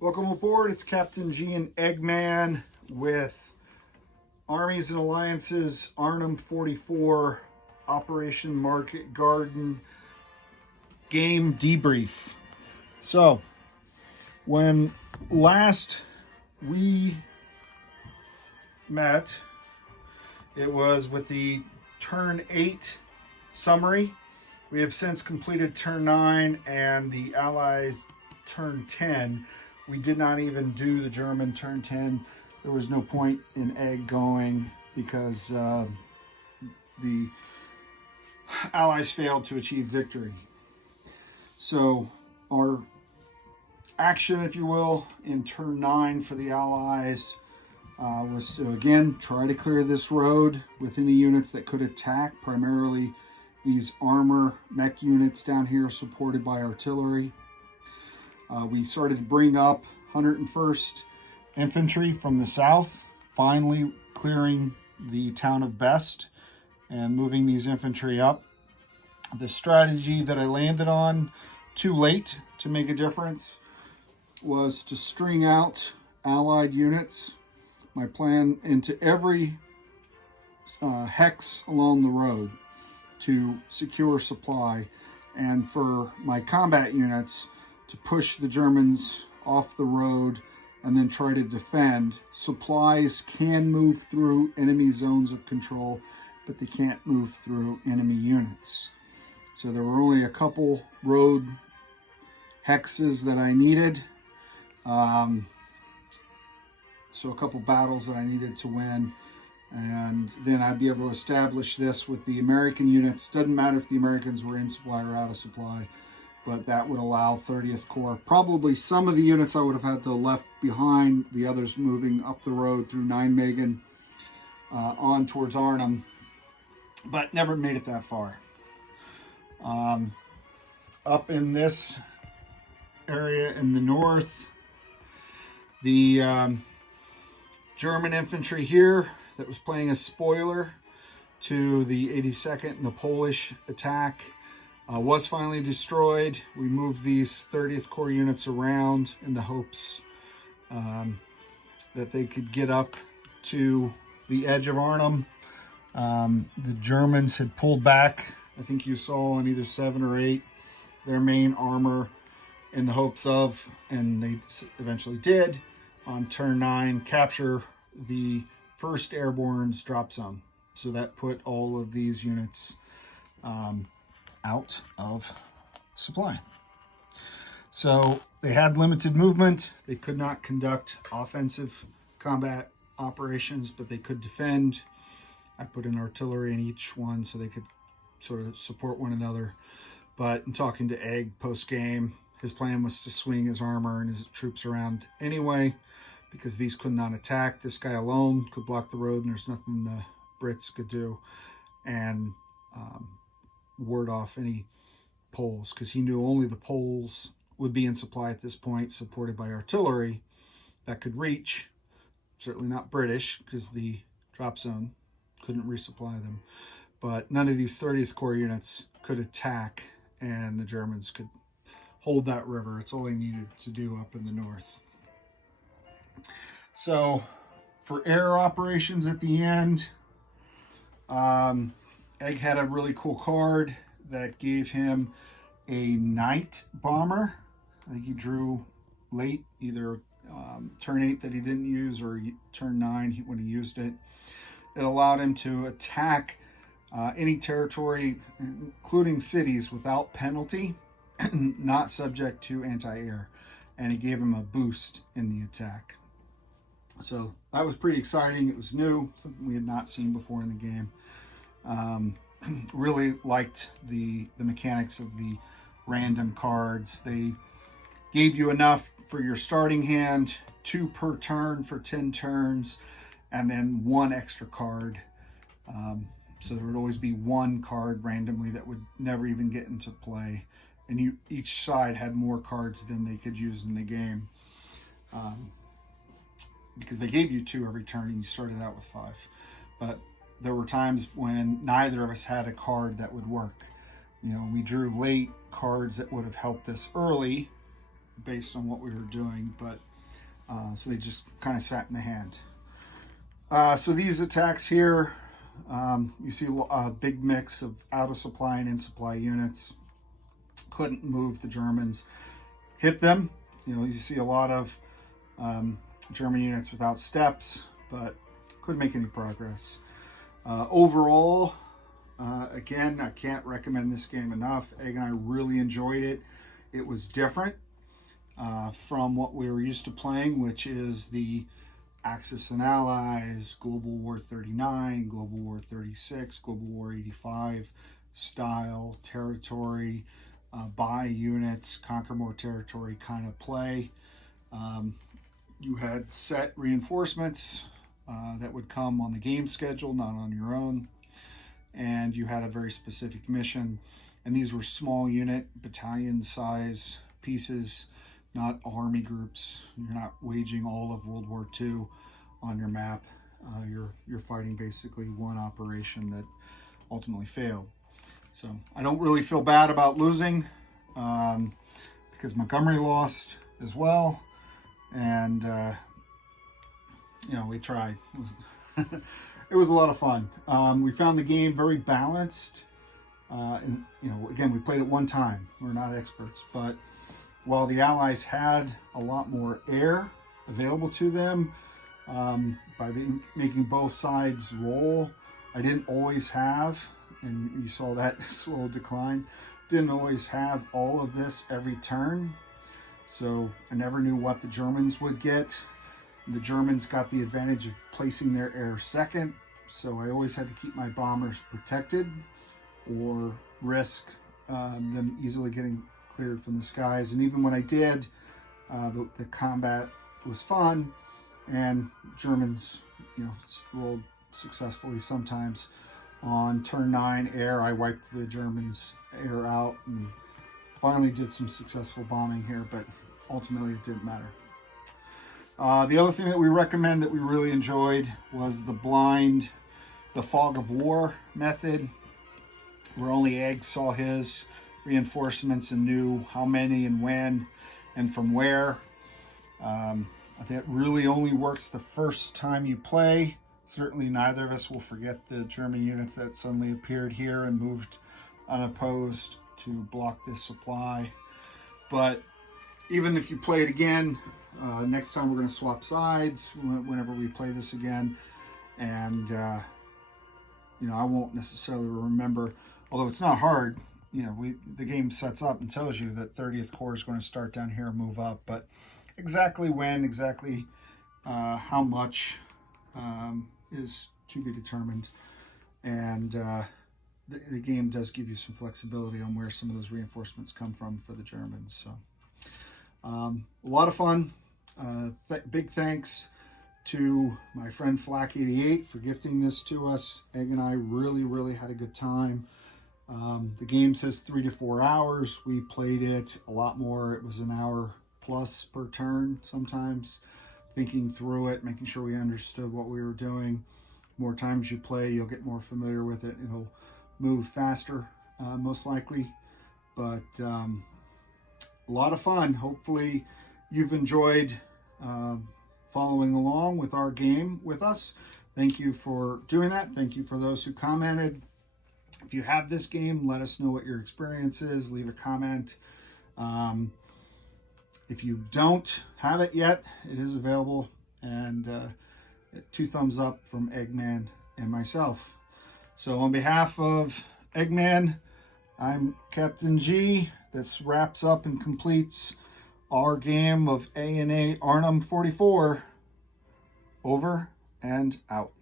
Welcome aboard. It's Captain G and Eggman with Armies and Alliances Arnhem44 Operation Market Garden game debrief. So, when last we met, it was with the turn 8 summary. We have since completed turn 9 and the Allies turn 10. We did not even do the German turn 10. There was no point in Egg going because the Allies failed to achieve victory. So our action, if you will, in turn 9 for the Allies was to, again, try to clear this road with any units that could attack, primarily these armor mech units down here supported by artillery. We started to bring up 101st Infantry from the south, finally clearing the town of Best and moving these infantry up. The strategy that I landed on too late to make a difference was to string out Allied units, my plan, into every hex along the road to secure supply, and for my combat units to push the Germans off the road and then try to defend. Supplies can move through enemy zones of control, but they can't move through enemy units. So there were only a couple road hexes that I needed. So a couple battles that I needed to win. And then I'd be able to establish this with the American units. Doesn't matter if the Americans were in supply or out of supply, but that would allow 30th Corps. Probably some of the units I would have had to left behind, the others moving up the road through Nijmegen on towards Arnhem, but never made it that far. Up in this area in the north, the German infantry here that was playing a spoiler to the 82nd and the Polish attack was finally destroyed. We moved these 30th Corps units around in the hopes that they could get up to the edge of Arnhem. The Germans had pulled back, I think you saw on either 7 or 8, their main armor in the hopes of, and they eventually did, on turn 9, capture the 1st Airborne's drop zone. So that put all of these units out of supply. So they had limited movement. They could not conduct offensive combat operations, but they could defend. I put in artillery in each one so they could sort of support one another. But in talking to Egg post-game, his plan was to swing his armor and his troops around anyway, because these could not attack. This guy alone could block the road, and there's nothing the Brits could do, and ward off any Poles, because he knew only the Poles would be in supply at this point, supported by artillery that could reach. Certainly not British, because the drop zone couldn't resupply them. But none of these 30th Corps units could attack, and the Germans could hold that river. It's all they needed to do up in the north. So for air operations at the end, Egg had a really cool card that gave him a night bomber. I think he drew late, either turn 8 that he didn't use or turn 9 when he used it. It allowed him to attack any territory, including cities, without penalty, not subject to anti-air. And it gave him a boost in the attack. So that was pretty exciting. It was new, something we had not seen before in the game. Really liked the mechanics of the random cards. They gave you enough for your starting hand, 2 per turn for 10 turns, and then 1 extra card. So there would always be 1 card randomly that would never even get into play. And each side had more cards than they could use in the game. Because they gave you 2 every turn and you started out with 5. But there were times when neither of us had a card that would work. You know, we drew late cards that would have helped us early based on what we were doing, but So they just kind of sat in the hand. So these attacks here, you see a big mix of out of supply and in supply units. Couldn't move the Germans. Hit them. You know, you see a lot of German units without steps, but couldn't make any progress. Overall, again, I can't recommend this game enough. Egg and I really enjoyed it. It was different from what we were used to playing, which is the Axis and Allies, Global War 39, Global War 36, Global War 85 style territory, buy units, conquer more territory kind of play. You had set reinforcements that would come on the game schedule, not on your own. And you had a very specific mission. And these were small unit, battalion size pieces, not army groups. You're not waging all of World War II on your map. You're fighting basically one operation that ultimately failed. So I don't really feel bad about losing because Montgomery lost as well. And, you know, we tried. It was a lot of fun. We found the game very balanced. And, you know, again, we played it one time. We're not experts. But while the Allies had a lot more air available to them, by making both sides roll, I didn't always have, and you saw that slow decline, didn't always have all of this every turn. So I never knew what the Germans would get. The Germans got the advantage of placing their air second, so I always had to keep my bombers protected or risk them easily getting cleared from the skies. And even when I did, the combat was fun, and Germans, you know, rolled successfully sometimes. On turn 9 air, I wiped the Germans' air out and finally did some successful bombing here, but ultimately it didn't matter. The other thing that we recommend that we really enjoyed was the fog of war method, where only Egg saw his reinforcements and knew how many and when and from where. That really only works the first time you play. Certainly neither of us will forget the German units that suddenly appeared here and moved unopposed to block this supply. But even if you play it again, next time we're going to swap sides whenever we play this again. And, you know, I won't necessarily remember, although it's not hard. You know, the game sets up and tells you that 30th Corps is going to start down here and move up. But exactly when, exactly how much is to be determined. And the game does give you some flexibility on where some of those reinforcements come from for the Germans. So a lot of fun. Big thanks to my friend Flack88 for gifting this to us. Egg and I really had a good time. The game says 3 to 4 hours. We played it a lot more. It was an hour plus per turn sometimes, thinking through it, making sure we understood what we were doing. More times you play, you'll get more familiar with it. It'll move faster, most likely. But a lot of fun. Hopefully you've enjoyed following along with our game with us. Thank you for doing that. Thank you for those who commented. If you have this game, let us know what your experience is. Leave a comment. If you don't have it yet, it is available. And 2 thumbs up from Eggman and myself. So on behalf of Eggman, I'm Captain G. This wraps up and completes our game of A&A Arnhem 44. Over and out.